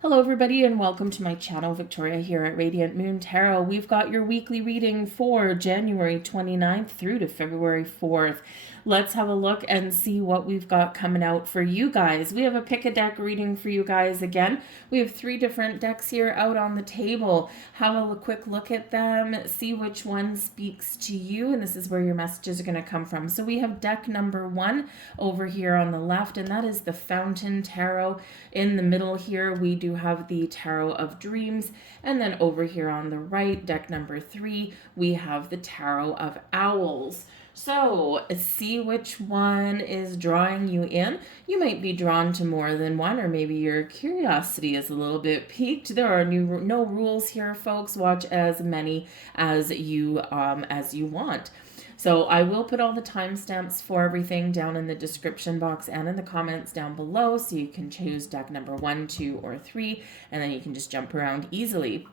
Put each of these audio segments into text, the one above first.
Hello everybody and welcome to my channel. Victoria here at Radiant Moon Tarot. We've got your weekly reading for January 29th through to February 4th. Let's have a look and see what we've got coming out for you guys. We have a pick a deck reading for you guys again. We have 3 different decks here out on the table. Have a quick look at them, see which one speaks to you, and this is where your messages are going to come from. So we have deck number 1 over here on the left, and that is the Fountain Tarot. In the middle here, we do have the Tarot of Dreams, and then over here on the right, deck number 3, we have the Tarot of Owls. So see which one is drawing you in. You might be drawn to more than one, or maybe your curiosity is a little bit piqued. There are no rules here, folks. Watch as many as you want. So I will put all the timestamps for everything down in the description box and in the comments down below, so you can choose deck number 1, 2, or 3, and then you can just jump around easily.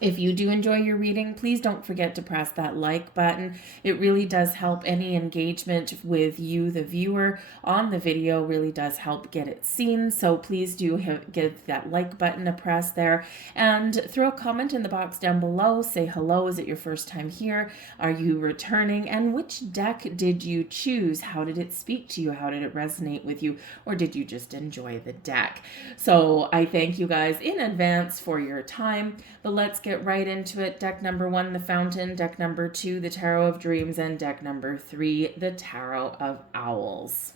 If you do enjoy your reading, please don't forget to press that like button. It really does help. Any engagement with you, the viewer, on the video really does help get it seen. So please do give that like button a press there, and throw a comment in the box down below. Say hello. Is it your first time here? Are you returning? And which deck did you choose? How did it speak to you? How did it resonate with you? Or did you just enjoy the deck? So I thank you guys in advance for your time, but let's get right into it. Deck number 1, the Fountain. Deck number 2, the Tarot of Dreams. And deck number 3, the Tarot of Owls.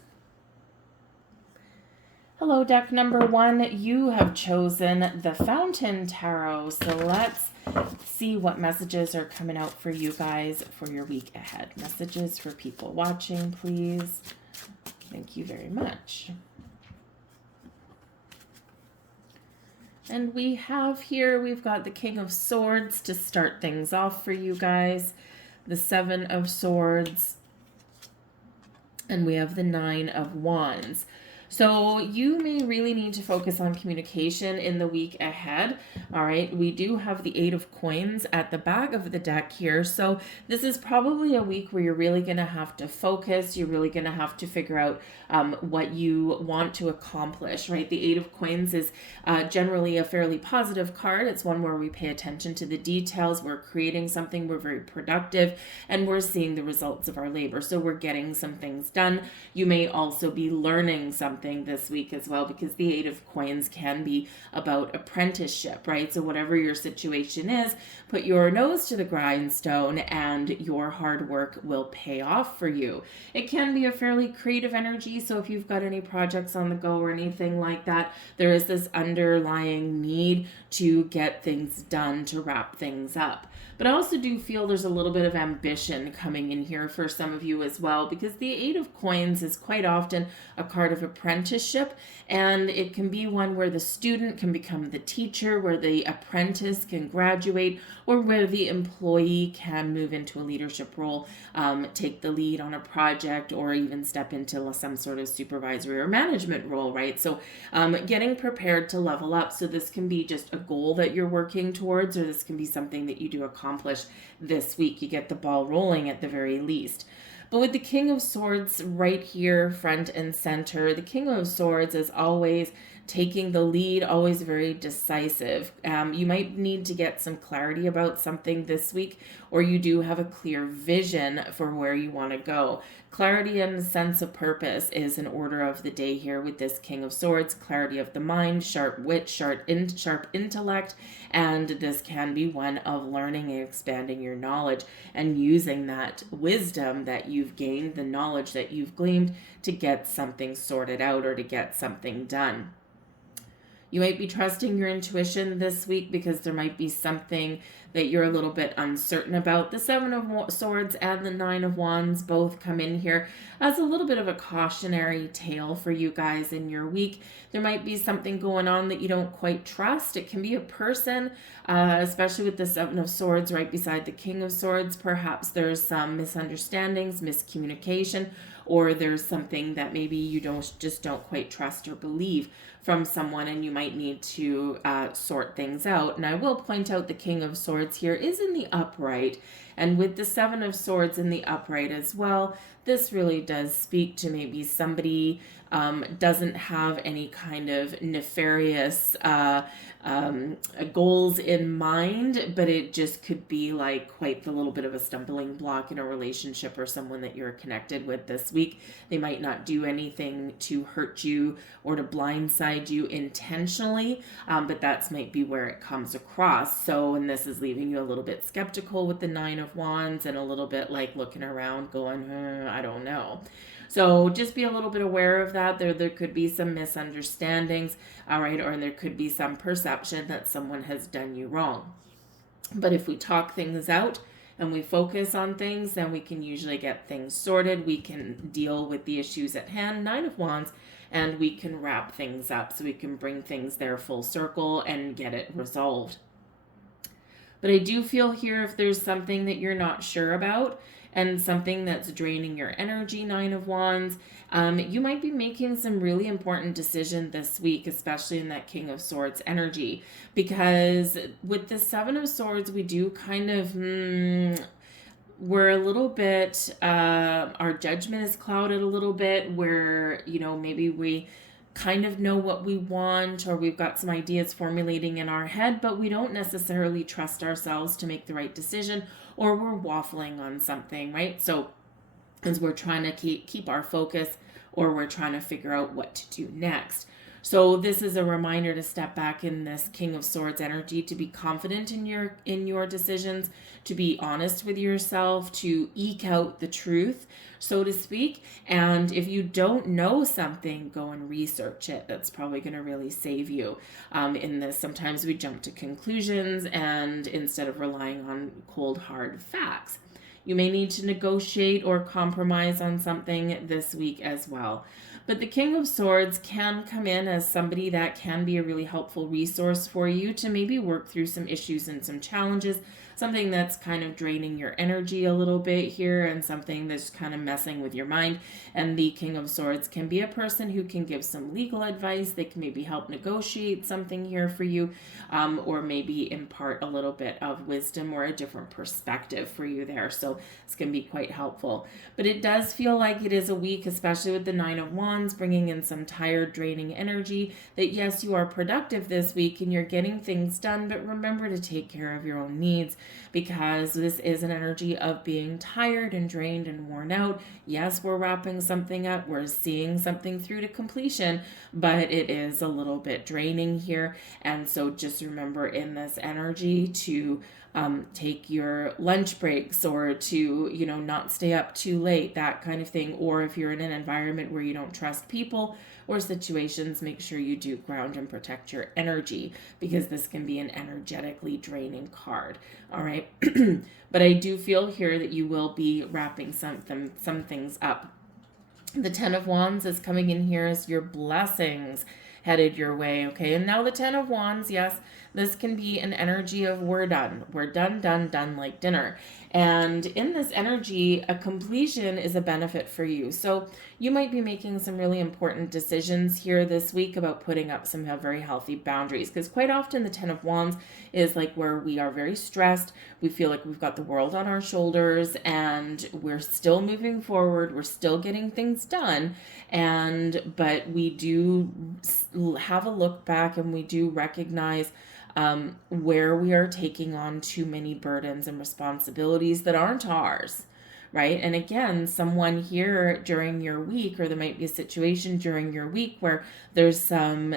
Hello, deck number 1. You have chosen the Fountain Tarot. So let's see what messages are coming out for you guys for your week ahead. Messages for people watching, please. Thank you very much. And we have here, we've got the King of Swords to start things off for you guys, the 7 of Swords, and we have the 9 of Wands. So you may really need to focus on communication in the week ahead. All right, we do have the 8 of Coins at the back of the deck here. So this is probably a week where you're really going to have to focus. You're really going to have to figure out what you want to accomplish, right? The 8 of Coins is generally a fairly positive card. It's one where we pay attention to the details. We're creating something. We're very productive, and we're seeing the results of our labor. So we're getting some things done. You may also be learning something this week as well, because the 8 of Coins can be about apprenticeship, right? So whatever your situation is, put your nose to the grindstone and your hard work will pay off for you. It can be a fairly creative energy, so if you've got any projects on the go or anything like that, there is this underlying need to get things done, to wrap things up. But I also do feel there's a little bit of ambition coming in here for some of you as well, because the 8 of Coins is quite often a card of apprenticeship, and it can be one where the student can become the teacher, where the apprentice can graduate, or where the employee can move into a leadership role, take the lead on a project, or even step into some sort of supervisory or management role, right? So getting prepared to level up. So this can be just a goal that you're working towards, or this can be something that you do accomplish this week. You get the ball rolling at the very least. But with the King of Swords right here, front and center, the King of Swords is always taking the lead, always very decisive. You might need to get some clarity about something this week, or you do have a clear vision for where you want to go. Clarity and sense of purpose is an order of the day here with this King of Swords. Clarity of the mind, sharp wit, sharp intellect, and this can be one of learning and expanding your knowledge and using that wisdom that you've gained, the knowledge that you've gleaned, to get something sorted out or to get something done. You might be trusting your intuition this week because there might be something that you're a little bit uncertain about. The 7 of Swords and the 9 of Wands both come in here as a little bit of a cautionary tale for you guys in your week. There might be something going on that you don't quite trust. It can be a person, especially with the 7 of Swords right beside the King of Swords. Perhaps there's some misunderstandings, miscommunication, or there's something that maybe you don't quite trust or believe from someone, and you might need to sort things out. And I will point out the King of Swords here is in the upright, And with the Seven of Swords in the upright as well, this really does speak to maybe somebody doesn't have any kind of nefarious goals in mind, but it just could be like quite the little bit of a stumbling block in a relationship or someone that you're connected with this week. They might not do anything to hurt you or to blindside you intentionally, but that's might be where it comes across. So, and this is leaving you a little bit skeptical with the Nine of Wands and a little bit like looking around going, I don't know. So just be a little bit aware of that. There could be some misunderstandings, all right, or there could be some perception that someone has done you wrong. But if we talk things out and we focus on things, then we can usually get things sorted. We can deal with the issues at hand, Nine of Wands, and we can wrap things up so we can bring things there full circle and get it resolved. But I do feel here if there's something that you're not sure about and something that's draining your energy, Nine of Wands, you might be making some really important decision this week, especially in that King of Swords energy. Because with the Seven of Swords, we do kind of, we're a little bit, our judgment is clouded a little bit where, maybe we kind of know what we want or we've got some ideas formulating in our head, but we don't necessarily trust ourselves to make the right decision, or we're waffling on something, right? So as we're trying to keep our focus, or we're trying to figure out what to do next. So this is a reminder to step back in this King of Swords energy, to be confident in your decisions, to be honest with yourself, to eke out the truth, so to speak. And if you don't know something, go and research it. That's probably going to really save you in this. Sometimes we jump to conclusions and instead of relying on cold, hard facts. You may need to negotiate or compromise on something this week as well. But the King of Swords can come in as somebody that can be a really helpful resource for you to maybe work through some issues and some challenges, something that's kind of draining your energy a little bit here and something that's kind of messing with your mind. And the King of Swords can be a person who can give some legal advice. They can maybe help negotiate something here for you, or maybe impart a little bit of wisdom or a different perspective for you there. So this can be quite helpful. But it does feel like it is a week, especially with the Nine of Wands, bringing in some tired, draining energy, that yes, you are productive this week and you're getting things done, but remember to take care of your own needs, because this is an energy of being tired and drained and worn out. Yes, we're wrapping something up, we're seeing something through to completion, but it is a little bit draining here. And so just remember in this energy to take your lunch breaks, or to, not stay up too late, that kind of thing. Or if you're in an environment where you don't trust people or situations, make sure you do ground and protect your energy, because this can be an energetically draining card. All right. But I do feel here that you will be wrapping some things up. The Ten of Wands is coming in here as your blessings headed your way. Okay. And now the Ten of Wands, yes, this can be an energy of we're done. We're done like dinner. And in this energy, a completion is a benefit for you. So you might be making some really important decisions here this week about putting up some very healthy boundaries, because quite often the Ten of Wands is like where we are very stressed. We feel like we've got the world on our shoulders and we're still moving forward. We're still getting things done. But we do have a look back and we do recognize where we are taking on too many burdens and responsibilities that aren't ours, right? And again, someone here during your week, or there might be a situation during your week where there's some,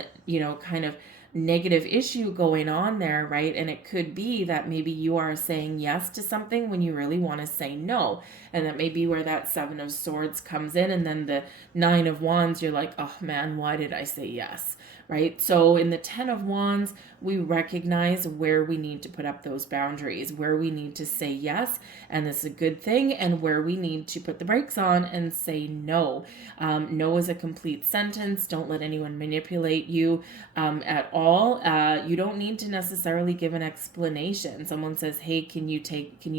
kind of negative issue going on there, right? And it could be that maybe you are saying yes to something when you really want to say no. And that may be where that Seven of Swords comes in. And then the Nine of Wands, you're like, oh man, why did I say yes? Right? So in the Ten of Wands, we recognize where we need to put up those boundaries, where we need to say yes, and this is a good thing, and where we need to put the brakes on and say no. No is a complete sentence. Don't let anyone manipulate you at all. You don't need to necessarily give an explanation. Someone says, hey, can you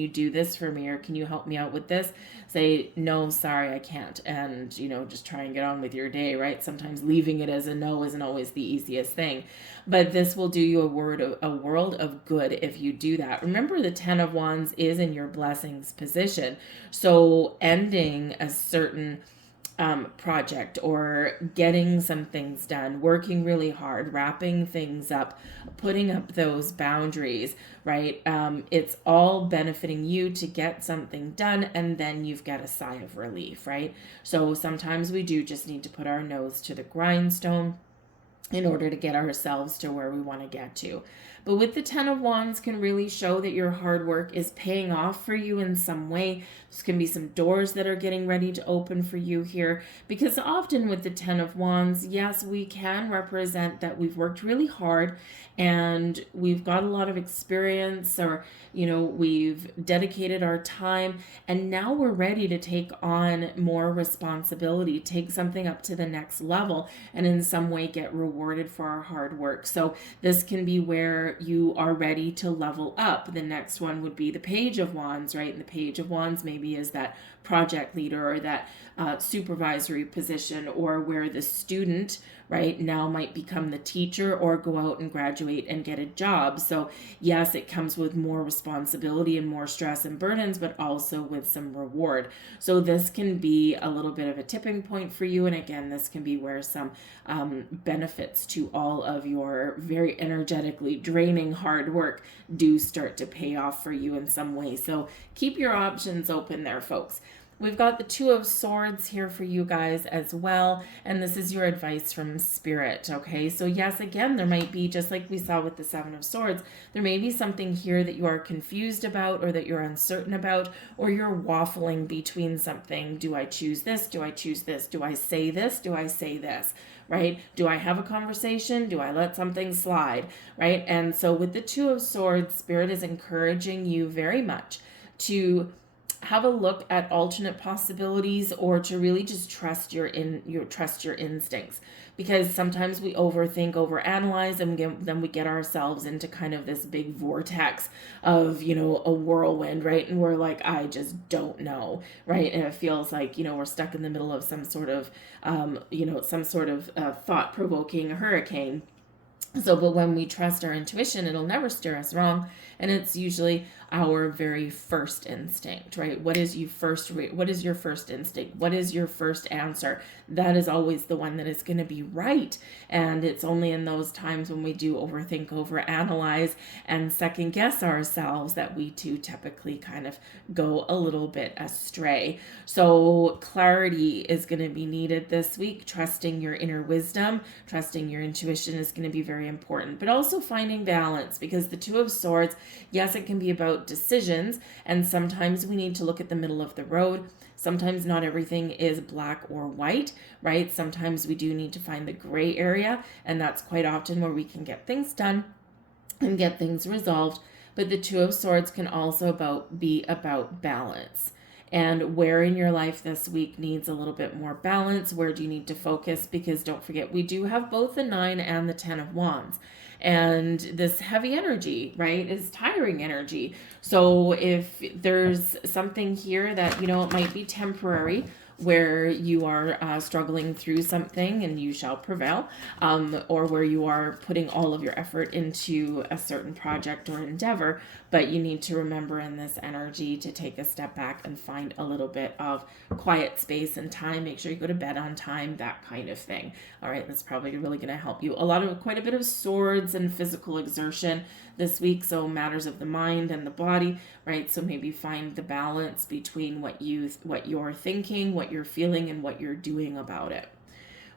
do this for me, or can you help me out with this? Say, no, sorry, I can't. And, just try and get on with your day, right? Sometimes leaving it as a no isn't always the the easiest thing. But this will do you a world of good if you do that. Remember, the 10 of Wands is in your blessings position. So ending a certain project or getting some things done, working really hard, wrapping things up, putting up those boundaries, right? It's all benefiting you to get something done, and then you've got a sigh of relief, right? So sometimes we do just need to put our nose to the grindstone in order to get ourselves to where we want to get to. But with the 10 of Wands can really show that your hard work is paying off for you in some way. This can be some doors that are getting ready to open for you here, because often with the 10 of Wands, yes, we can represent that we've worked really hard and we've got a lot of experience, or we've dedicated our time, and now we're ready to take on more responsibility, take something up to the next level, and in some way get rewarded for our hard work. So this can be where you are ready to level up. The next one would be the Page of Wands, right? And the Page of Wands maybe is that project leader or that supervisory position, or where the student right now might become the teacher or go out and graduate and get a job. So yes, it comes with more responsibility and more stress and burdens, but also with some reward. So this can be a little bit of a tipping point for you. And again, this can be where some benefits to all of your very energetically draining hard work do start to pay off for you in some way. So keep your options open there, folks. We've got the Two of Swords here for you guys as well, and this is your advice from Spirit, okay? So yes, again, there might be, just like we saw with the Seven of Swords, there may be something here that you are confused about, or that you're uncertain about, or you're waffling between something. Do I choose this? Do I choose this? Do I say this? Do I say this? Right? Do I have a conversation? Do I let something slide? Right? And so with the Two of Swords, Spirit is encouraging you very much to have a look at alternate possibilities, or to really just trust your instincts, because sometimes we overthink, overanalyze, and then we get ourselves into kind of this big vortex of a whirlwind, right? And we're like, I just don't know, right? And it feels like we're stuck in the middle of some sort of thought-provoking hurricane. So, but when we trust our intuition, it'll never steer us wrong. And it's usually our very first instinct, right? What is your first instinct? What is your first answer? That is always the one that is going to be right. And it's only in those times when we do overthink, overanalyze, and second guess ourselves that we too typically kind of go a little bit astray. So clarity is going to be needed this week. Trusting your inner wisdom, trusting your intuition is going to be very important, but also finding balance, because the Two of Swords, yes, it can be about decisions, and sometimes we need to look at the middle of the road. Sometimes not everything is black or white, right? Sometimes we do need to find the gray area, and that's quite often where we can get things done and get things resolved. But the Two of Swords can also be about balance. And where in your life this week needs a little bit more balance? Where do you need to focus? Because don't forget, we do have both the 9 and the 10 of Wands. And this heavy energy, right, is tiring energy. So if there's something here that, it might be temporary, where you are struggling through something and you shall prevail, or where you are putting all of your effort into a certain project or endeavor, but you need to remember in this energy to take a step back and find a little bit of quiet space and time. Make sure you go to bed on time, that kind of thing. All right, that's probably really going to help you. Quite a bit of swords and physical exertion this week, so matters of the mind and the body, right? So maybe find the balance between what you're thinking, what you're feeling, and what you're doing about it.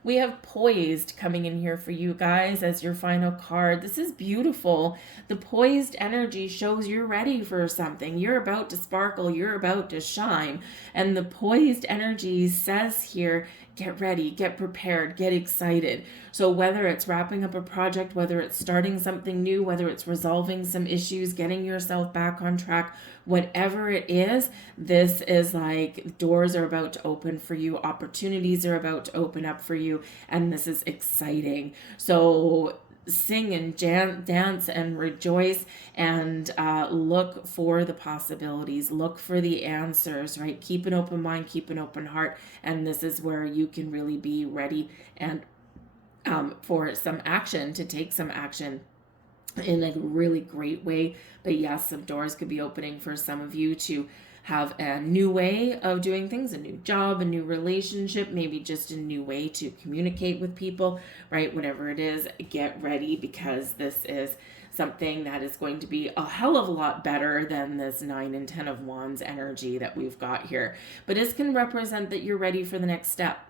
We have Poised coming in here for you guys as your final card. This is beautiful. The Poised energy shows you're ready for something. You're about to sparkle. You're about to shine. And the Poised energy says here, get ready, get prepared, get excited. So whether it's wrapping up a project, whether it's starting something new, whether it's resolving some issues, getting yourself back on track, whatever it is, this is like doors are about to open for you, opportunities are about to open up for you, and this is exciting. So sing and dance and rejoice, and look for the possibilities, look for the answers, right? Keep an open mind, keep an open heart, and this is where you can really be ready and for some action, to take some action in a really great way. But yes, some doors could be opening for some of you to have a new way of doing things, a new job, a new relationship, maybe just a new way to communicate with people, right? Whatever it is, get ready, because this is something that is going to be a hell of a lot better than this 9 and 10 of Wands energy that we've got here. But this can represent that you're ready for the next step,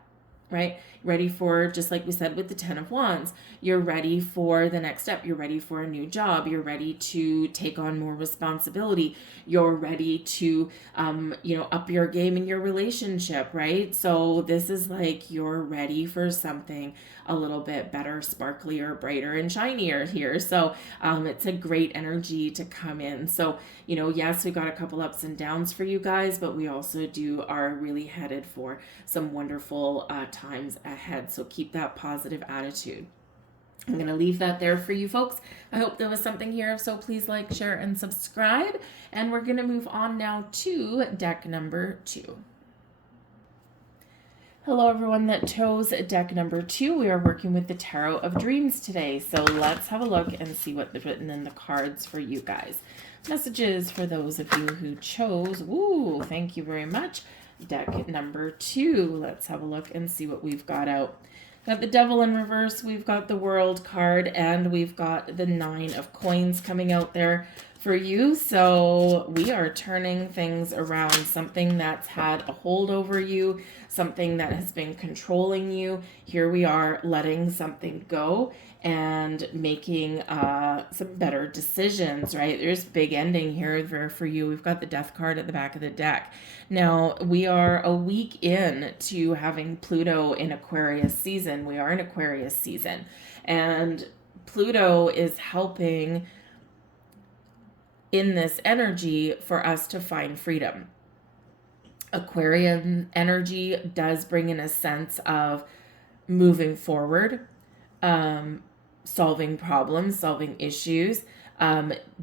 right? Ready for, just like we said with the 10 of Wands, you're ready for the next step. You're ready for a new job. You're ready to take on more responsibility. You're ready to, up your game in your relationship, right? So this is like you're ready for something a little bit better, sparklier, brighter, and shinier here. So it's a great energy to come in. So, yes, we got a couple ups and downs for you guys, but we also are really headed for some wonderful times ahead. So keep that positive attitude. I'm going to leave that there for you folks. I hope there was something here. If so, please like, share, and subscribe. And we're going to move on now to deck number 2. Hello, everyone that chose deck number 2. We are working with the Tarot of Dreams today. So let's have a look and see what's written in the cards for you guys. Messages for those of you who chose. Ooh, thank you very much. Deck number 2. Let's have a look and see what we've got out. Got the Devil in reverse, we've got the World card, and we've got the 9 of Coins coming out there for you. So we are turning things around. Something that's had a hold over you, something that has been controlling you. Here we are letting something go and making some better decisions, right? There's big ending here for you. We've got the Death card at the back of the deck. Now, we are a week in to having Pluto in Aquarius season. We are in Aquarius season. And Pluto is helping in this energy for us to find freedom. Aquarian energy does bring in a sense of moving forward, solving problems, solving issues,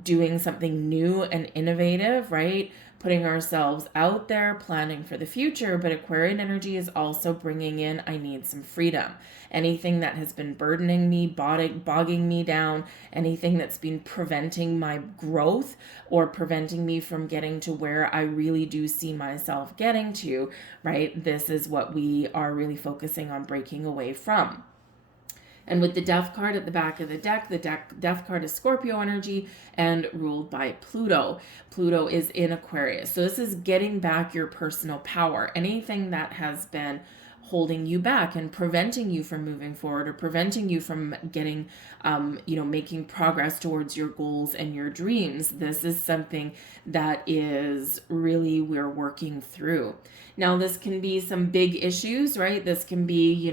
doing something new and innovative, right? Putting ourselves out there, planning for the future. But Aquarian energy is also bringing in, I need some freedom. Anything that has been burdening me, bogging me down, anything that's been preventing my growth or preventing me from getting to where I really do see myself getting to, right? This is what we are really focusing on breaking away from. And with the Death card at the back of the deck, Death card is Scorpio energy and ruled by Pluto. Pluto is in Aquarius. So this is getting back your personal power. Anything that has been holding you back and preventing you from moving forward or preventing you from getting, making progress towards your goals and your dreams. This is something that is really we're working through. Now, this can be some big issues, right? This can be,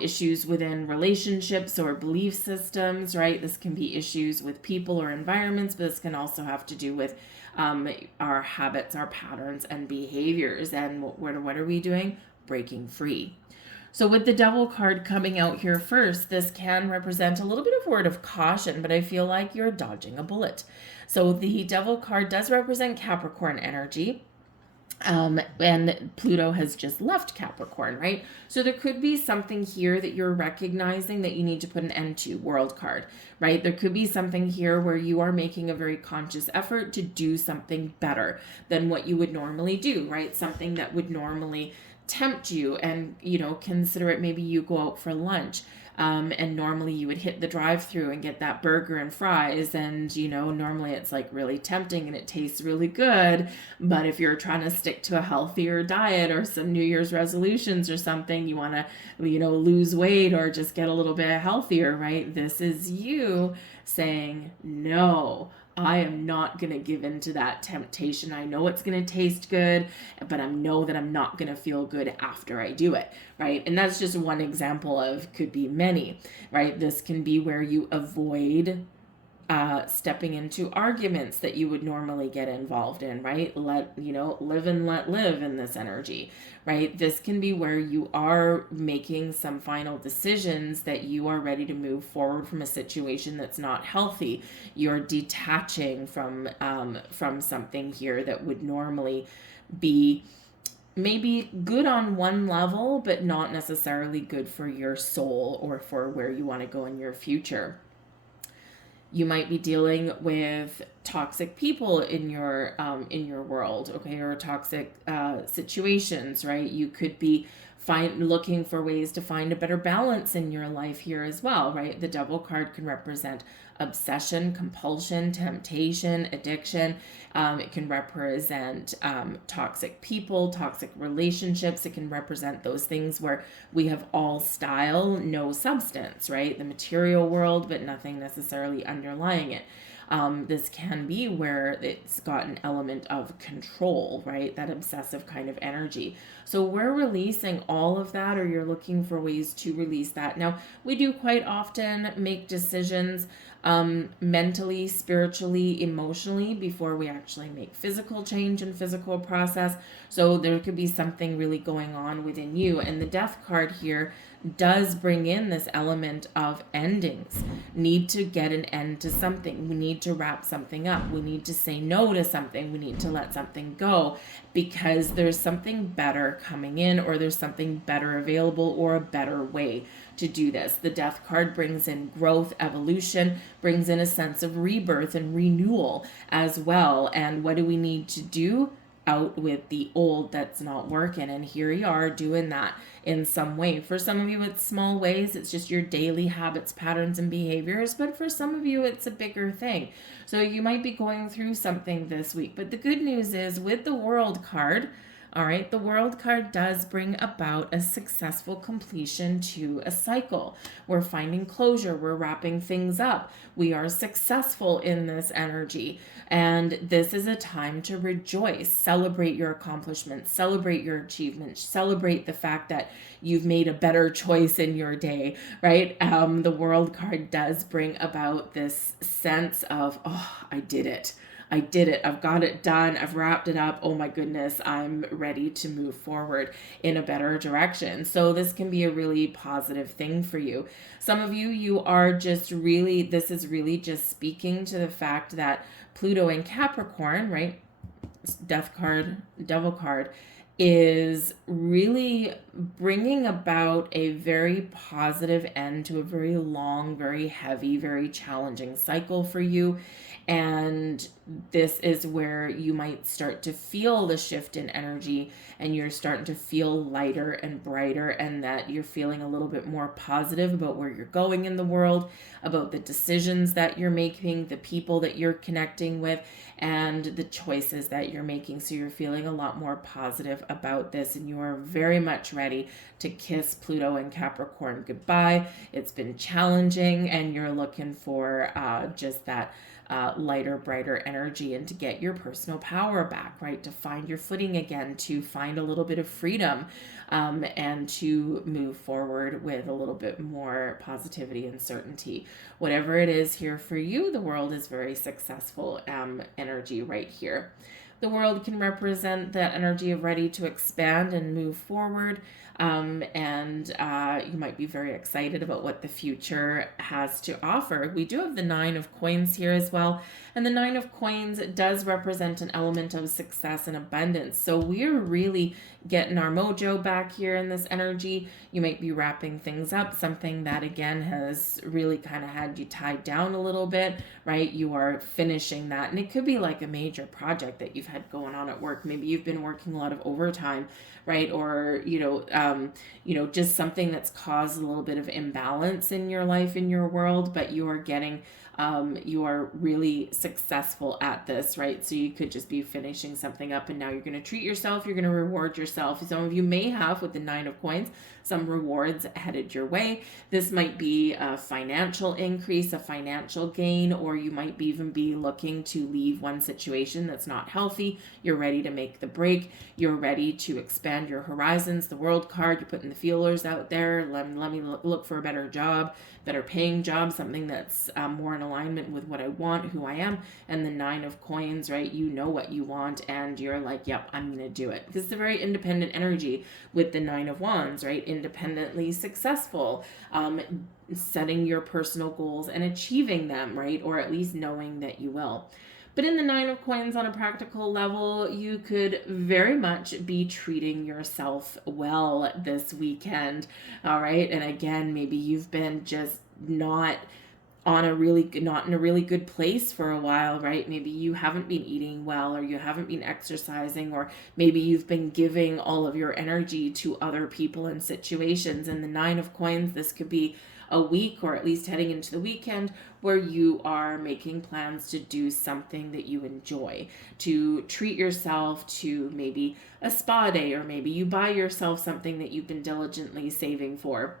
issues within relationships or belief systems, right? This can be issues with people or environments, but this can also have to do with our habits, our patterns, and behaviors. And what are we doing? Breaking free. So with the Devil card coming out here first, this can represent a little bit of word of caution, but I feel like you're dodging a bullet. So the Devil card does represent Capricorn energy. And Pluto has just left Capricorn, right? So there could be something here that you're recognizing that you need to put an end to, World card, right? There could be something here where you are making a very conscious effort to do something better than what you would normally do, right? Something that would normally tempt you and, consider it maybe you go out for lunch. And normally you would hit the drive-thru and get that burger and fries, and normally it's like really tempting and it tastes really good. But if you're trying to stick to a healthier diet or some New Year's resolutions or something, you want to lose weight or just get a little bit healthier, right? This is you saying, no, I am not going to give in to that temptation. I know it's going to taste good, but I know that I'm not going to feel good after I do it, right? And that's just one example of, could be many, right? This can be where you avoid stepping into arguments that you would normally get involved in, right? Live and let live in this energy, right? This can be where you are making some final decisions that you are ready to move forward from a situation that's not healthy. You're detaching from something here that would normally be maybe good on one level, but not necessarily good for your soul or for where you want to go in your future. You might be dealing with toxic people in your world, okay, or toxic situations, right? You could be looking for ways to find a better balance in your life here as well, right? The Devil card can represent obsession, compulsion, temptation, addiction. It can represent toxic people, toxic relationships. It can represent those things where we have all style, no substance, right? The material world, but nothing necessarily underlying it. This can be where it's got an element of control, right? That obsessive kind of energy. So we're releasing all of that, or you're looking for ways to release that. Now, we do quite often make decisions mentally, spiritually, emotionally before we actually make physical change and physical process. So there could be something really going on within you. And the Death card here does bring in this element of endings. Need to get an end to something. We need to wrap something up. We need to say no to something. We need to let something go because there's something better coming in, or there's something better available, or a better way to do this. The Death card brings in growth, evolution, brings in a sense of rebirth and renewal as well. And what do we need to do? Out with the old that's not working. And here you are doing that in some way. For some of you, it's small ways. It's just your daily habits, patterns, and behaviors. But for some of you, it's a bigger thing. So you might be going through something this week. But the good news is with the World card, all right, the World card does bring about a successful completion to a cycle. We're finding closure. We're wrapping things up. We are successful in this energy. And this is a time to rejoice, celebrate your accomplishments, celebrate your achievements, celebrate the fact that you've made a better choice in your day, right? The World card does bring about this sense of, oh, I did it. I did it. I've got it done. I've wrapped it up. Oh my goodness, I'm ready to move forward in a better direction. So this can be a really positive thing for you. Some of you, you are just really, this is really just speaking to the fact that Pluto in Capricorn, right? Death card, Devil card, is really bringing about a very positive end to a very long, very heavy, very challenging cycle for you. And this is where you might start to feel the shift in energy, and you're starting to feel lighter and brighter, and that you're feeling a little bit more positive about where you're going in the world, about the decisions that you're making, the people that you're connecting with, and the choices that you're making. So you're feeling a lot more positive about this, and you are very much ready to kiss Pluto and Capricorn goodbye. It's been challenging, and you're looking for just that lighter, brighter energy, and to get your personal power back, right? To find your footing again, to find a little bit of freedom, and to move forward with a little bit more positivity and certainty. Whatever it is here for you, the world is very successful energy right here. The world can represent that energy of ready to expand and move forward. And you might be very excited about what the future has to offer. We do have the Nine of Coins here as well. And the Nine of Coins does represent an element of success and abundance. So we're really getting our mojo back here in this energy. You might be wrapping things up, something that again has really kind of had you tied down a little bit, right? You are finishing that. And it could be like a major project that you've had going on at work. Maybe you've been working a lot of overtime, right? Or, just something that's caused a little bit of imbalance in your life, in your world, but you are getting, you are really successful at this, right? So you could just be finishing something up, and now you're going to treat yourself. You're going to reward yourself. Some of you may have, with the Nine of Coins, some rewards headed your way. This might be a financial increase, a financial gain, or you might even be looking to leave one situation that's not healthy. You're ready to make the break. You're ready to expand your horizons. The World card, you're putting the feelers out there. Let me look for a better job, better paying job, something that's more in alignment with what I want, who I am. And the Nine of Coins, right? You know what you want, and you're like, yep, I'm going to do it. Because it's a very independent energy with the Nine of Wands, right? Independently successful, setting your personal goals and achieving them, right? Or at least knowing that you will. But in the Nine of Coins, on a practical level, you could very much be treating yourself well this weekend. All right. And again, maybe you've been just not not in a really good place for a while, right? Maybe you haven't been eating well, or you haven't been exercising, or maybe you've been giving all of your energy to other people and situations. And the Nine of Coins, this could be a week, or at least heading into the weekend, where you are making plans to do something that you enjoy, to treat yourself, to maybe a spa day, or maybe you buy yourself something that you've been diligently saving for.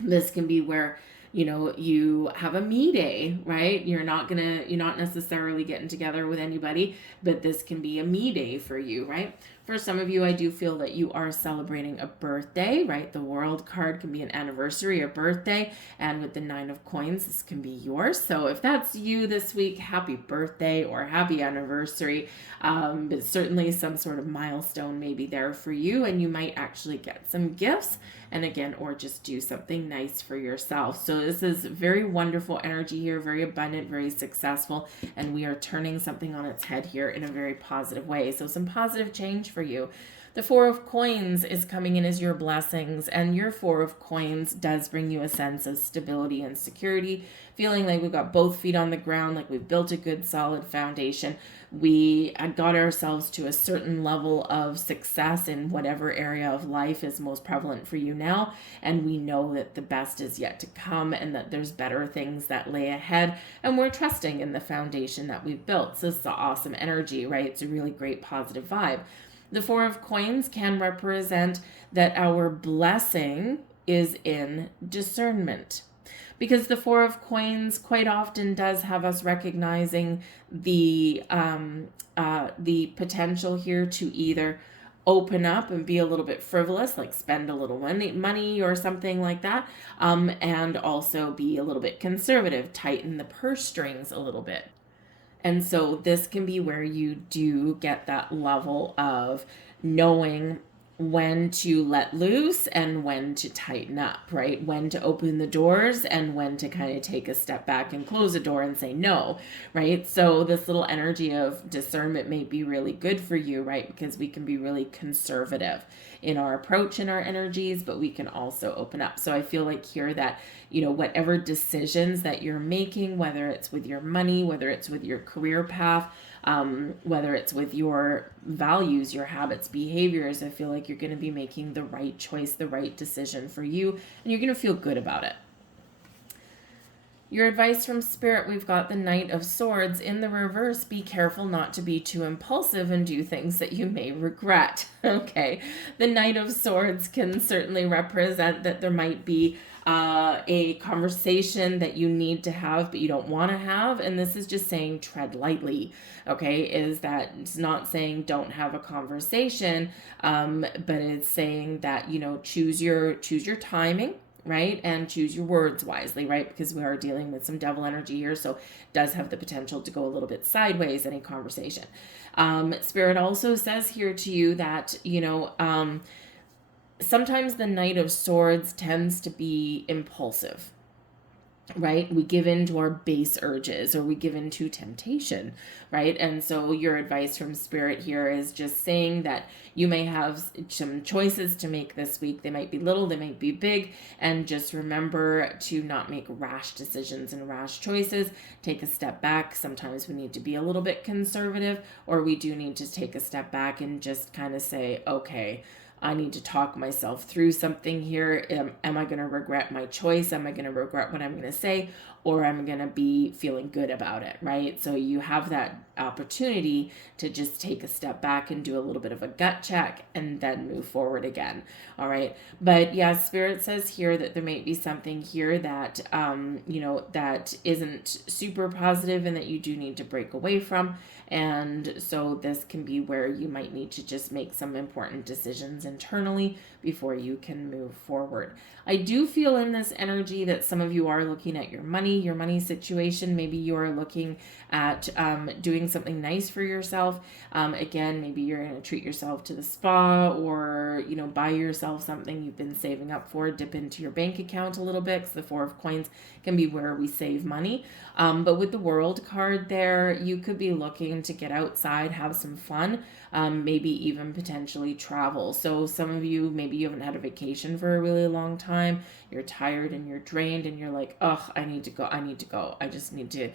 This can be where you have a me day, right? You're not necessarily getting together with anybody, but this can be a me day for you, right? For some of you, I do feel that you are celebrating a birthday, right? The World card can be an anniversary, a birthday, and with the Nine of Coins, this can be yours. So if that's you this week, happy birthday or happy anniversary. But certainly some sort of milestone may be there for you, and you might actually get some gifts, and again, or just do something nice for yourself. So this is very wonderful energy here, very abundant, very successful, and we are turning something on its head here in a very positive way. So some positive change for you. The Four of Coins is coming in as your blessings, and your Four of Coins does bring you a sense of stability and security, feeling like we've got both feet on the ground, like we've built a good solid foundation. We got ourselves to a certain level of success in whatever area of life is most prevalent for you now, and we know that the best is yet to come, and that there's better things that lay ahead, and we're trusting in the foundation that we've built. So this is awesome energy, right? It's a really great positive vibe. The Four of Coins can represent that our blessing is in discernment, because the Four of Coins quite often does have us recognizing the potential here to either open up and be a little bit frivolous, like spend a little money or something like that, and also be a little bit conservative, tighten the purse strings a little bit. And so this can be where you do get that level of knowing when to let loose and when to tighten up, right? When to open the doors and when to kind of take a step back and close a door and say no, right? So this little energy of discernment may be really good for you, right? Because we can be really conservative in our approach and our energies, but we can also open up. So I feel like here that, whatever decisions that you're making, whether it's with your money, whether it's with your career path, whether it's with your values, your habits, behaviors, I feel like you're going to be making the right choice, the right decision for you, and you're going to feel good about it. Your advice from Spirit, we've got the Knight of Swords in the reverse. Be careful not to be too impulsive and do things that you may regret. Okay, the Knight of Swords can certainly represent that there might be a conversation that you need to have but you don't want to have, and this is just saying tread lightly. Okay, is that it's not saying don't have a conversation, but it's saying that choose your timing, right? And choose your words wisely, right? Because we are dealing with some devil energy here, so it does have the potential to go a little bit sideways in a conversation. Spirit also says here to you that, sometimes the Knight of Swords tends to be impulsive, right? We give in to our base urges, or we give in to temptation, right? And so your advice from Spirit here is just saying that you may have some choices to make this week. They might be little, they might be big, and just remember to not make rash decisions and rash choices. Take a step back. Sometimes we need to be a little bit conservative, or we do need to take a step back and just kind of say, okay, I need to talk myself through something here. Am I going to regret my choice? Am I going to regret what I'm going to say? Or am I going to be feeling good about it, right? So you have that opportunity to just take a step back and do a little bit of a gut check and then move forward again. All right. But yeah, Spirit says here that there might be something here that, that isn't super positive and that you do need to break away from. And so this can be where you might need to just make some important decisions internally before you can move forward. I do feel in this energy that some of you are looking at your money situation. Maybe you're looking at doing something nice for yourself. Again, maybe you're going to treat yourself to the spa, or, you know, buy yourself something you've been saving up for, dip into your bank account a little bit, because the Four of Coins can be where we save money. But with the World card there, you could be looking to get outside, have some fun, maybe even potentially travel. So some of you, maybe you haven't had a vacation for a really long time. You're tired and you're drained and you're like, oh, I need to go. I just need to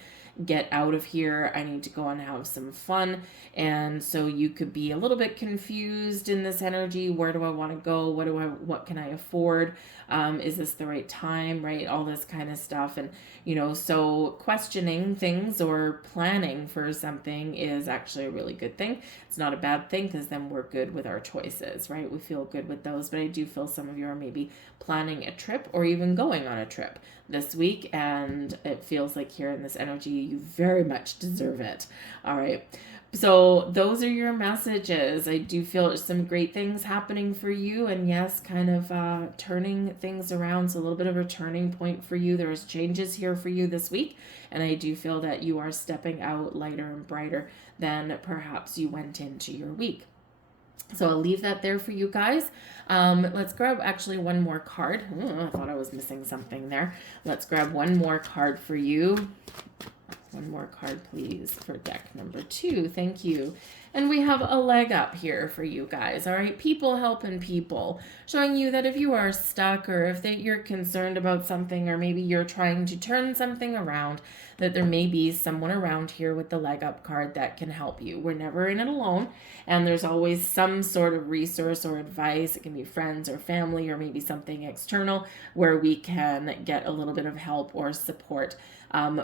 get out of here. I need to go and have some fun. And so you could be a little bit confused in this energy. Where do I want to go? What can I afford? Is this the right time, right? All this kind of stuff. And, you know, so questioning things or planning for something is actually a really good thing. It's not a bad thing, because then we're good with our choices, right? We feel good with those. But I do feel some of you are maybe planning a trip or even going on a trip this week, and it feels like here in this energy, you very much deserve it. All right. So those are your messages. I do feel some great things happening for you, and yes, kind of turning things around. So a little bit of a turning point for you. There's changes here for you this week, and I do feel that you are stepping out lighter and brighter than perhaps you went into your week. So I'll leave that there for you guys. Let's grab actually one more card. I thought I was missing something there. Let's grab one more card for you. One more card, please, for deck number 2. Thank you. And we have a leg up here for you guys. All right. People helping people, showing you that if you are stuck, or if you're concerned about something, or maybe you're trying to turn something around, that there may be someone around here with the leg up card that can help you. We're never in it alone. And there's always some sort of resource or advice. It can be friends or family, or maybe something external, where we can get a little bit of help or support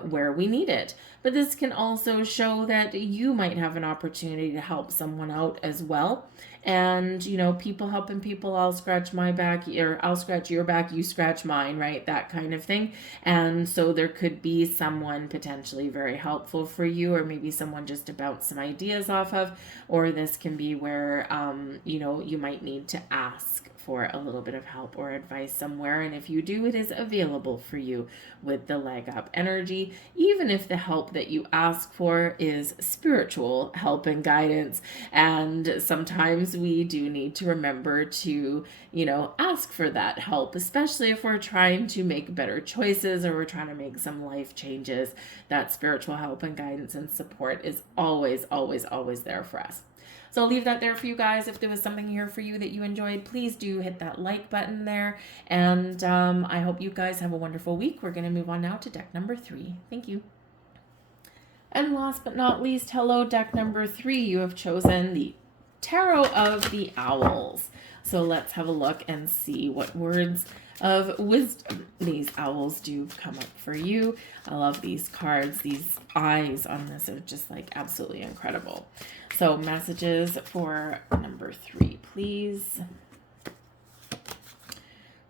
where we need it. But this can also show that you might have an opportunity to help someone out as well. And, you know, people helping people, I'll scratch my back, or I'll scratch your back, you scratch mine, right? That kind of thing. And so there could be someone potentially very helpful for you, or maybe someone just to bounce some ideas off of, or this can be where, you know, you might need to ask for a little bit of help or advice somewhere. And if you do, it is available for you with the leg up energy, even if the help that you ask for is spiritual help and guidance. And sometimes we do need to remember to, you know, ask for that help, especially if we're trying to make better choices, or we're trying to make some life changes. That spiritual help and guidance and support is always, always, always there for us. So I'll leave that there for you guys. If there was something here for you that you enjoyed, please do hit that like button there. And I hope you guys have a wonderful week. We're going to move on now to deck number 3. Thank you. And last but not least, hello, deck number 3. You have chosen the Tarot of the Owls. So let's have a look and see what words of wisdom these owls do come up for you. I love these cards. These eyes on this are just like absolutely incredible. So messages for number 3, please.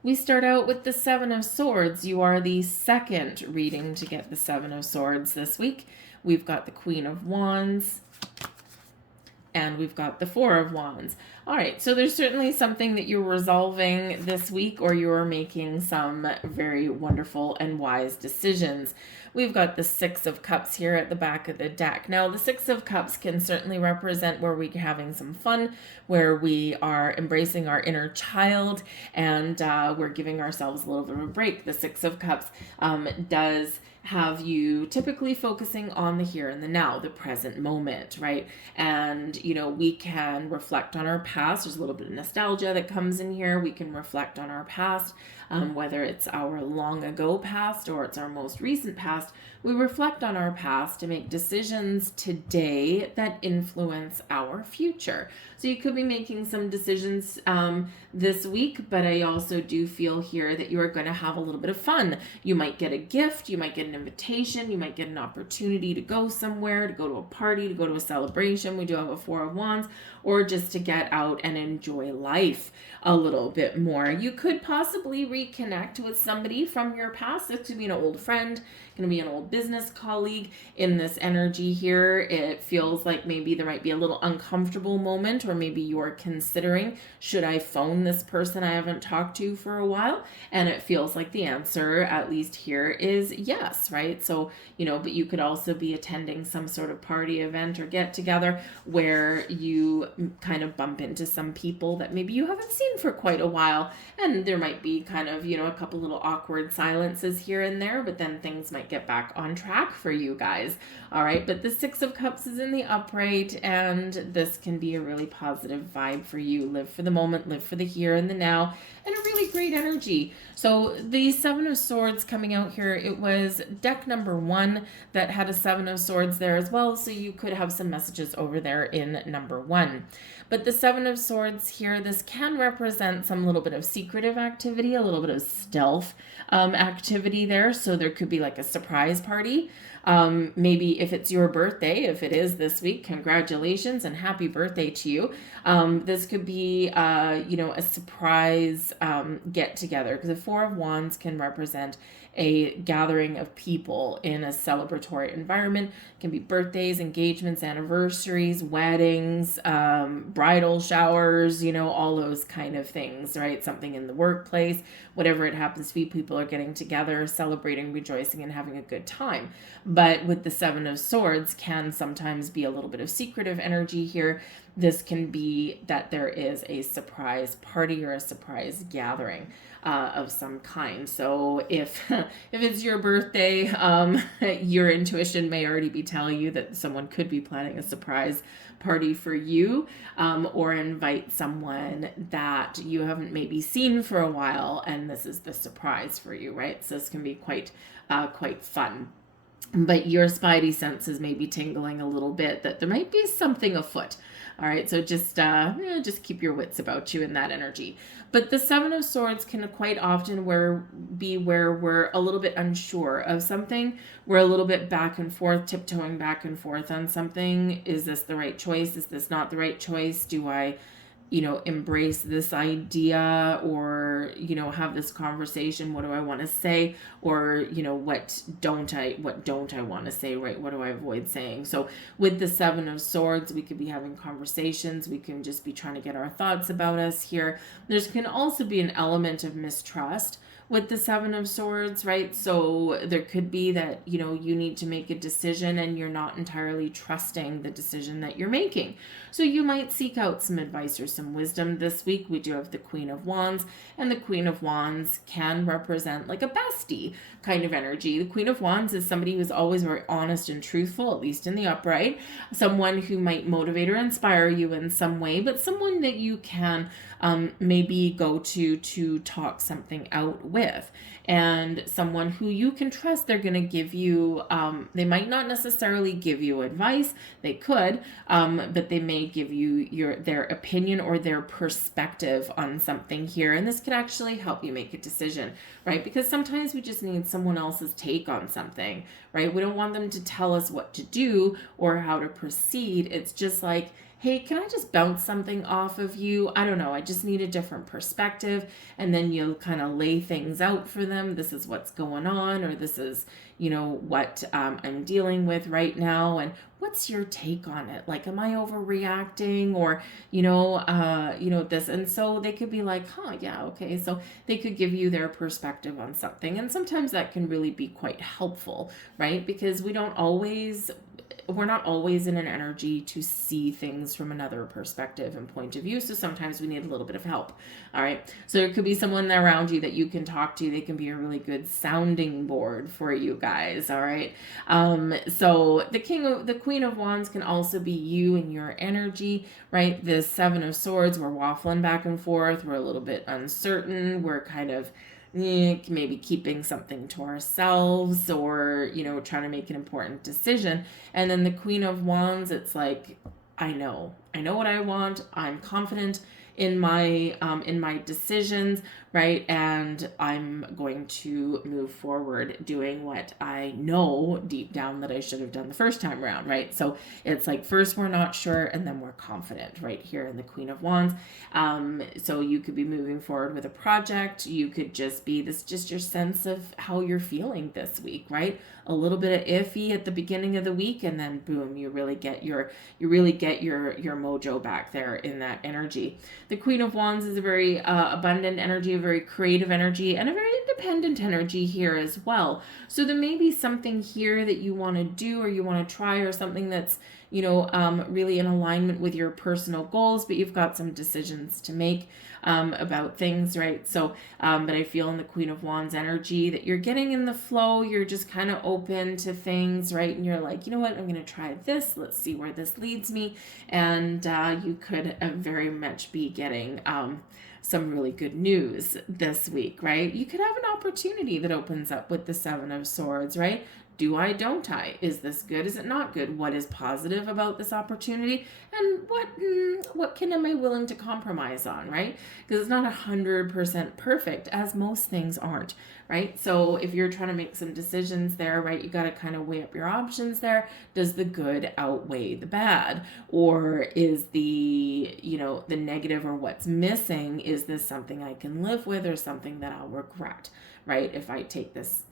We start out with the 7 of Swords. You are the second reading to get the 7 of Swords this week. We've got the Queen of Wands, and we've got the 4 of Wands. All right, so there's certainly something that you're resolving this week, or you're making some very wonderful and wise decisions. We've got the 6 of Cups here at the back of the deck. Now, the 6 of Cups can certainly represent where we're having some fun, where we are embracing our inner child, and we're giving ourselves a little bit of a break. The 6 of Cups does have you typically focusing on the here and the now, the present moment, right? And, you know, we can reflect on our past. There's a little bit of nostalgia that comes in here. We can reflect on our past, whether it's our long ago past or it's our most recent past. We reflect on our past to make decisions today that influence our future. So you could be making some decisions this week, but I also do feel here that you are going to have a little bit of fun. You might get a gift, you might get an invitation, you might get an opportunity to go somewhere, to go to a party, to go to a celebration. We do have a 4 of Wands, or just to get out out and enjoy life a little bit more. You could possibly reconnect with somebody from your past. This could be an old friend, going to be an old business colleague. In this energy here, it feels like maybe there might be a little uncomfortable moment, or maybe you're considering, should I phone this person I haven't talked to for a while? And it feels like the answer, at least here, is yes, right? So, but you could also be attending some sort of party, event, or get together where you kind of bump into some people that maybe you haven't seen for quite a while, and there might be kind of a couple little awkward silences here and there, but then things might get back on track for you guys. All right, but the Six of Cups is in the upright, and this can be a really positive vibe for you. Live for the moment, live for the here and the now, and a really great energy. So the Seven of Swords coming out here, it was deck number 1 that had a Seven of Swords there as well, so you could have some messages over there in number 1. But the Seven of Swords here, this can represent some little bit of secretive activity, a little bit of stealth activity there. So there could be like a surprise party. Maybe if it's your birthday, if it is this week, congratulations and happy birthday to you. This could be, a surprise get together, because the Four of Wands can represent a gathering of people in a celebratory environment. It can be birthdays, engagements, anniversaries, weddings, bridal showers, all those kind of things, right? Something in the workplace, whatever it happens to be, people are getting together, celebrating, rejoicing, and having a good time. But with the Seven of Swords can sometimes be a little bit of secretive energy here. This can be that there is a surprise party or a surprise gathering of some kind. So if it's your birthday, your intuition may already be telling you that someone could be planning a surprise party for you, or invite someone that you haven't maybe seen for a while, and this is the surprise for you, right? So this can be quite fun. But your spidey senses may be tingling a little bit that there might be something afoot. All right, so just keep your wits about you in that energy. But the Seven of Swords can quite often be where we're a little bit unsure of something. We're a little bit back and forth, tiptoeing back and forth on something. Is this the right choice? Is this not the right choice? Do I embrace this idea, or, have this conversation? What do I want to say? Or, what don't I want to say, right? What do I avoid saying? So with the Seven of Swords, we could be having conversations. We can just be trying to get our thoughts about us here. There can also be an element of mistrust with the Seven of Swords, right? So there could be that, you need to make a decision and you're not entirely trusting the decision that you're making. So you might seek out some advice or some wisdom this week. We do have the Queen of Wands, and the Queen of Wands can represent like a bestie kind of energy. The Queen of Wands is somebody who's always very honest and truthful, at least in the upright, someone who might motivate or inspire you in some way, but someone that you can maybe go to talk something out with, and someone who you can trust. They're going to give you, they might not necessarily give you advice, they could, but they may give you their opinion or their perspective on something here, and this could actually help you make a decision, right? Because sometimes we just need someone else's take on something, right? We don't want them to tell us what to do or how to proceed. It's just like, hey, can I just bounce something off of you? I don't know. I just need a different perspective. And then you'll kind of lay things out for them. This is what's going on, or this is, what I'm dealing with right now. And what's your take on it? Like, am I overreacting, or, this? And so they could be like, yeah, okay. So they could give you their perspective on something. And sometimes that can really be quite helpful, right? Because we're not always in an energy to see things from another perspective and point of view. So sometimes we need a little bit of help. All right. So there could be someone around you that you can talk to. They can be a really good sounding board for you guys. All right. So the Queen of Wands can also be you and your energy, right? The Seven of Swords, we're waffling back and forth. We're a little bit uncertain. We're kind of maybe keeping something to ourselves, or, trying to make an important decision. And then the Queen of Wands, it's like, I know what I want. I'm confident in my decisions, right? And I'm going to move forward doing what I know deep down that I should have done the first time around, right? So it's like first we're not sure and then we're confident, right here in the Queen of Wands. So you could be moving forward with a project. You could just be this, just your sense of how you're feeling this week, right? A little bit of iffy at the beginning of the week, and then boom, you really get your mojo back there in that energy. The Queen of Wands is a very abundant energy, a very creative energy, and a very independent energy here as well. So there may be something here that you want to do or you want to try, or something that's, really in alignment with your personal goals, but you've got some decisions to make about things, right? So, but I feel in the Queen of Wands energy that you're getting in the flow, you're just kind of open to things, right? And you're like, you know what, I'm going to try this. Let's see where this leads me. And you could very much be getting some really good news this week, right? You could have an opportunity that opens up with the Seven of Swords, right? Do I, don't I? Is this good? Is it not good? What is positive about this opportunity? And what am I willing to compromise on, right? Because it's not 100% perfect, as most things aren't, right? So if you're trying to make some decisions there, right, you got to kind of weigh up your options there. Does the good outweigh the bad? Or is the negative, or what's missing, is this something I can live with, or something that I'll regret? Right, if I take this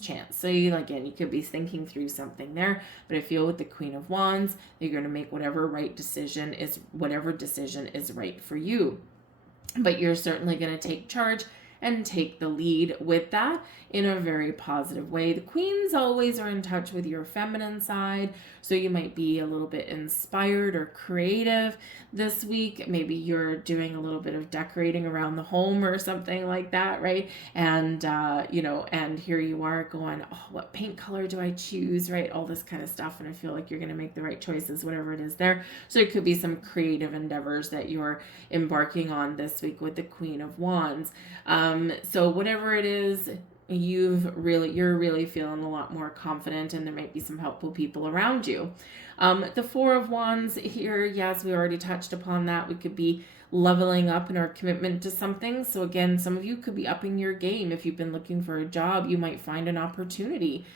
chance. So you could be thinking through something there, but I feel with the Queen of Wands, you're going to make whatever decision is right for you. But you're certainly going to take charge and take the lead with that in a very positive way. The queens always are in touch with your feminine side, so you might be a little bit inspired or creative this week. Maybe you're doing a little bit of decorating around the home or something like that, right? And and here you are going, oh, what paint color do I choose, right? All this kind of stuff, and I feel like you're going to make the right choices, whatever it is there. So it could be some creative endeavors that you're embarking on this week with the Queen of Wands. So whatever it is, you're really feeling a lot more confident, and there might be some helpful people around you. The Four of Wands here, yes, we already touched upon that. We could be leveling up in our commitment to something. So again, some of you could be upping your game. If you've been looking for a job, you might find an opportunity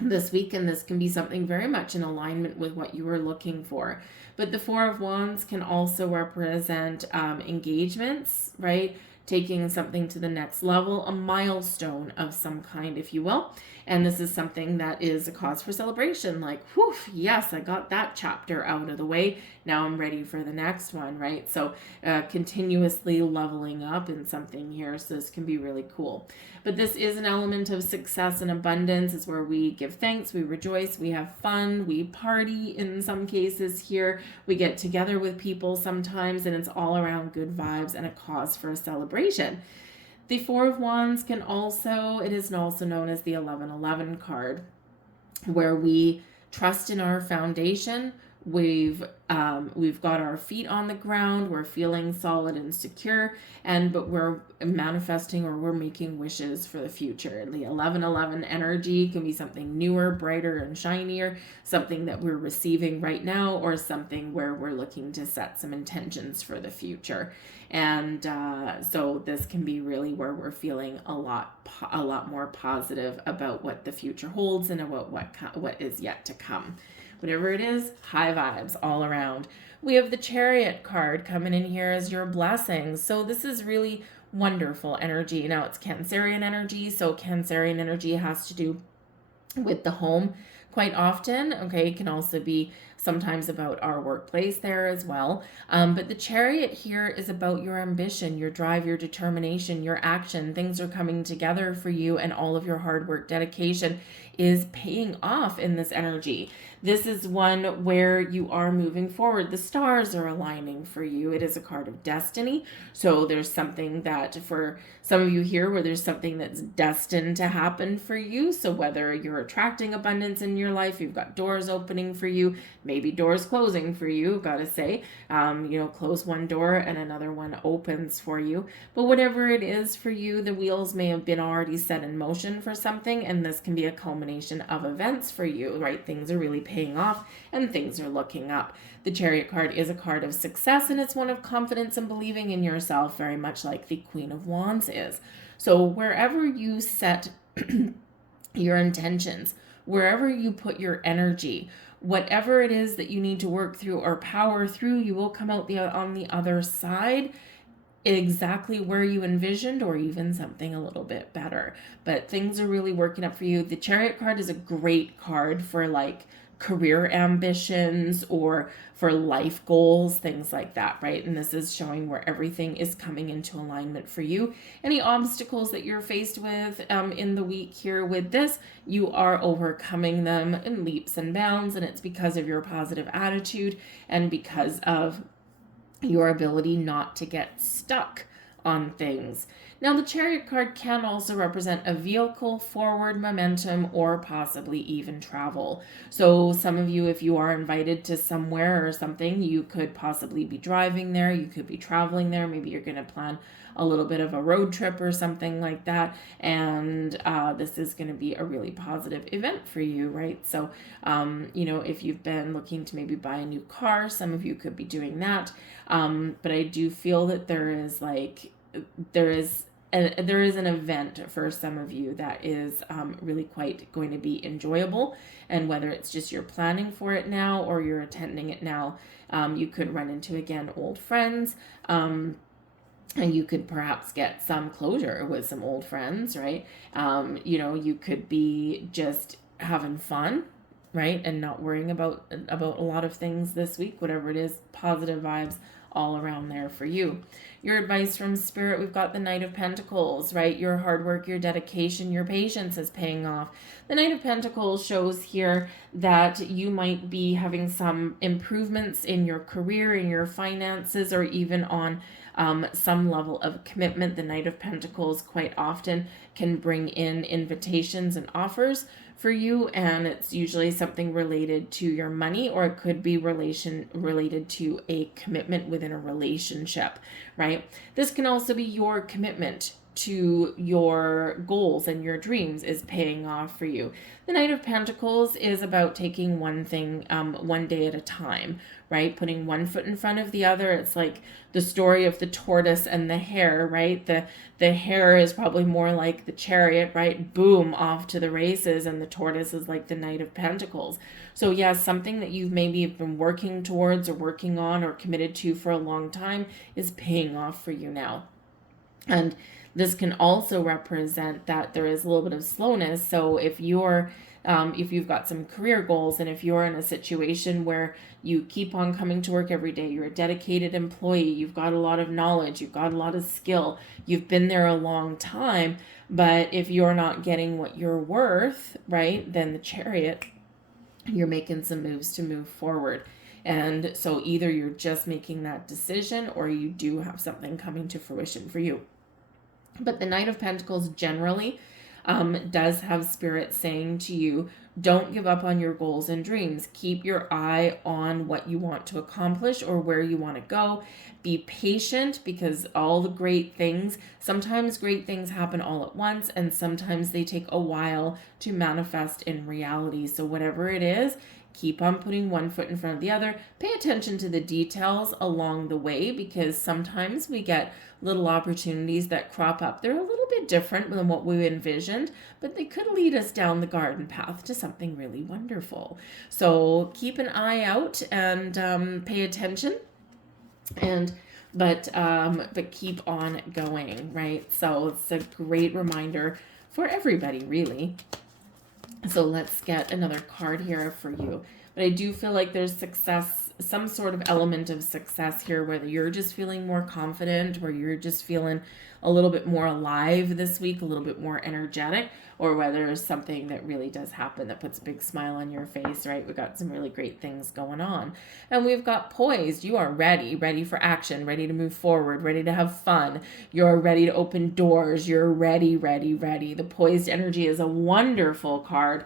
this week, and this can be something very much in alignment with what you were looking for. But the Four of Wands can also represent engagements, right? Taking something to the next level, a milestone of some kind, if you will. And this is something that is a cause for celebration, like, whew, yes, I got that chapter out of the way. Now I'm ready for the next one, right? So continuously leveling up in something here. So this can be really cool. But this is an element of success and abundance. It's where we give thanks, we rejoice, we have fun, we party in some cases here. We get together with people sometimes, and it's all around good vibes and a cause for a celebration. The Four of Wands it is also known as the 1111 card, where we trust in our foundation. We've got our feet on the ground. We're feeling solid and secure, but we're manifesting, or we're making wishes for the future. The 1111 energy can be something newer, brighter, and shinier, something that we're receiving right now, or something where we're looking to set some intentions for the future. And so this can be really where we're feeling a lot more positive about what the future holds and about what is yet to come. Whatever it is, high vibes all around. We have the Chariot card coming in here as your blessings. So this is really wonderful energy. Now it's Cancerian energy. So Cancerian energy has to do with the home quite often. Okay, it can also be sometimes about our workplace there as well. But the Chariot here is about your ambition, your drive, your determination, your action. Things are coming together for you, and all of your hard work, dedication is paying off in this energy. This is one where you are moving forward. The stars are aligning for you. It is a card of destiny. So there's something that for some of you here where there's something that's destined to happen for you. So whether you're attracting abundance in your life, you've got doors opening for you, maybe doors closing for you, gotta say. Close one door and another one opens for you. But whatever it is for you, the wheels may have been already set in motion for something, and this can be a culmination of events for you, right? Things are really paying off and things are looking up. The Chariot card is a card of success, and it's one of confidence and believing in yourself, very much like the Queen of Wands is. So wherever you set your intentions, wherever you put your energy, whatever it is that you need to work through or power through, you will come out on the other side exactly where you envisioned, or even something a little bit better. But things are really working up for you. The Chariot card is a great card for like career ambitions or for life goals, things like that, right? And this is showing where everything is coming into alignment for you. Any obstacles that you're faced with in the week here with this, you are overcoming them in leaps and bounds, and it's because of your positive attitude and because of your ability not to get stuck on things. Now, the Chariot card can also represent a vehicle, forward momentum, or possibly even travel. So some of you, if you are invited to somewhere or something, you could possibly be driving there, you could be traveling there, maybe you're going to plan a little bit of a road trip or something like that, and this is going to be a really positive event for you, right? So, if you've been looking to maybe buy a new car, some of you could be doing that, but I do feel that there is an event for some of you that is really quite going to be enjoyable, and whether it's just you're planning for it now or you're attending it now, you could run into, again, old friends, and you could perhaps get some closure with some old friends, right? You could be just having fun, right? And not worrying about a lot of things this week, whatever it is, positive vibes all around there for you. Your advice from Spirit, we've got the Knight of Pentacles, right? Your hard work, your dedication, your patience is paying off. The Knight of Pentacles shows here that you might be having some improvements in your career, in your finances, or even on some level of commitment. The Knight of Pentacles quite often can bring in invitations and offers for you, and it's usually something related to your money, or it could be related to a commitment within a relationship, right? This can also be your commitment to your goals and your dreams is paying off for you. The Knight of Pentacles is about taking one thing one day at a time, right? Putting one foot in front of the other. It's like the story of the tortoise and the hare, right? The hare is probably more like the Chariot, right? Boom, off to the races, and the tortoise is like the Knight of Pentacles. So yes, something that you've maybe been working towards or working on or committed to for a long time is paying off for you now. And this can also represent that there is a little bit of slowness. So if you've got some career goals, and if you're in a situation where you keep on coming to work every day, you're a dedicated employee, you've got a lot of knowledge, you've got a lot of skill, you've been there a long time, but if you're not getting what you're worth, right, then the Chariot, you're making some moves to move forward. And so either you're just making that decision, or you do have something coming to fruition for you. But the Knight of Pentacles generally does have Spirit saying to you, don't give up on your goals and dreams. Keep your eye on what you want to accomplish or where you want to go. Be patient, because all the great things, sometimes great things happen all at once, and sometimes they take a while to manifest in reality. So whatever it is, keep on putting one foot in front of the other. Pay attention to the details along the way, because sometimes we get little opportunities that crop up. They're a little bit different than what we envisioned, but they could lead us down the garden path to something really wonderful. So keep an eye out and pay attention, but keep on going, right? So it's a great reminder for everybody, really. So let's get another card here for you. But I do feel like there's success some sort of element of success here, whether you're just feeling more confident, where you're just feeling a little bit more alive this week, a little bit more energetic, or whether it's something that really does happen that puts a big smile on your face, right? We've got some really great things going on. And we've got poised. You are ready for action, ready to move forward, ready to have fun. You're ready to open doors. You're ready. The poised energy is a wonderful card.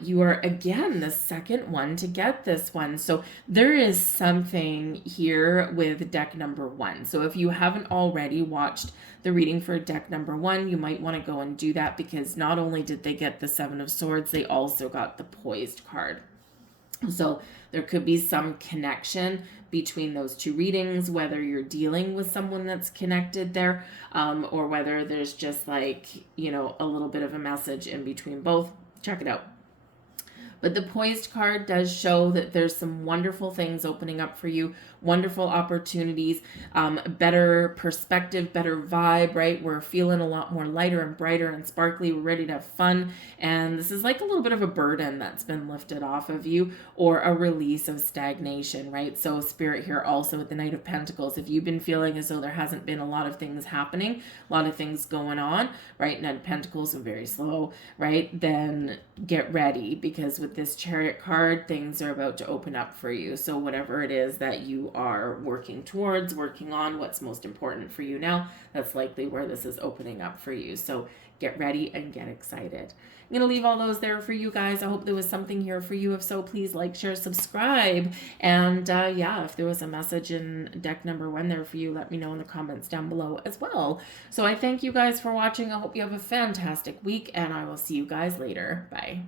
You are, again, the second one to get this one. So there is something here with deck number 1. So if you haven't already watched the reading for deck number 1, you might want to go and do that, because not only did they get the 7 of Swords, they also got the poised card. So there could be some connection between those two readings, whether you're dealing with someone that's connected there, or whether there's just like, you know, a little bit of a message in between both. Check it out. But the poised card does show that there's some wonderful things opening up for you, wonderful opportunities, better perspective, better vibe, right? We're feeling a lot more lighter and brighter and sparkly. We're ready to have fun. And this is like a little bit of a burden that's been lifted off of you, or a release of stagnation, right? So Spirit here also with the Knight of Pentacles, if you've been feeling as though there hasn't been a lot of things happening, a lot of things going on, right? Knight of Pentacles are very slow, right? Then get ready, because with this Chariot card, things are about to open up for you. So whatever it is that you are working towards, working on, what's most important for you now, that's likely where this is opening up for you. So get ready and get excited. I'm going to leave all those there for you guys. I hope there was something here for you. If so, please like, share, subscribe. And yeah, if there was a message in deck number 1 there for you, let me know in the comments down below as well. So I thank you guys for watching. I hope you have a fantastic week, and I will see you guys later. Bye.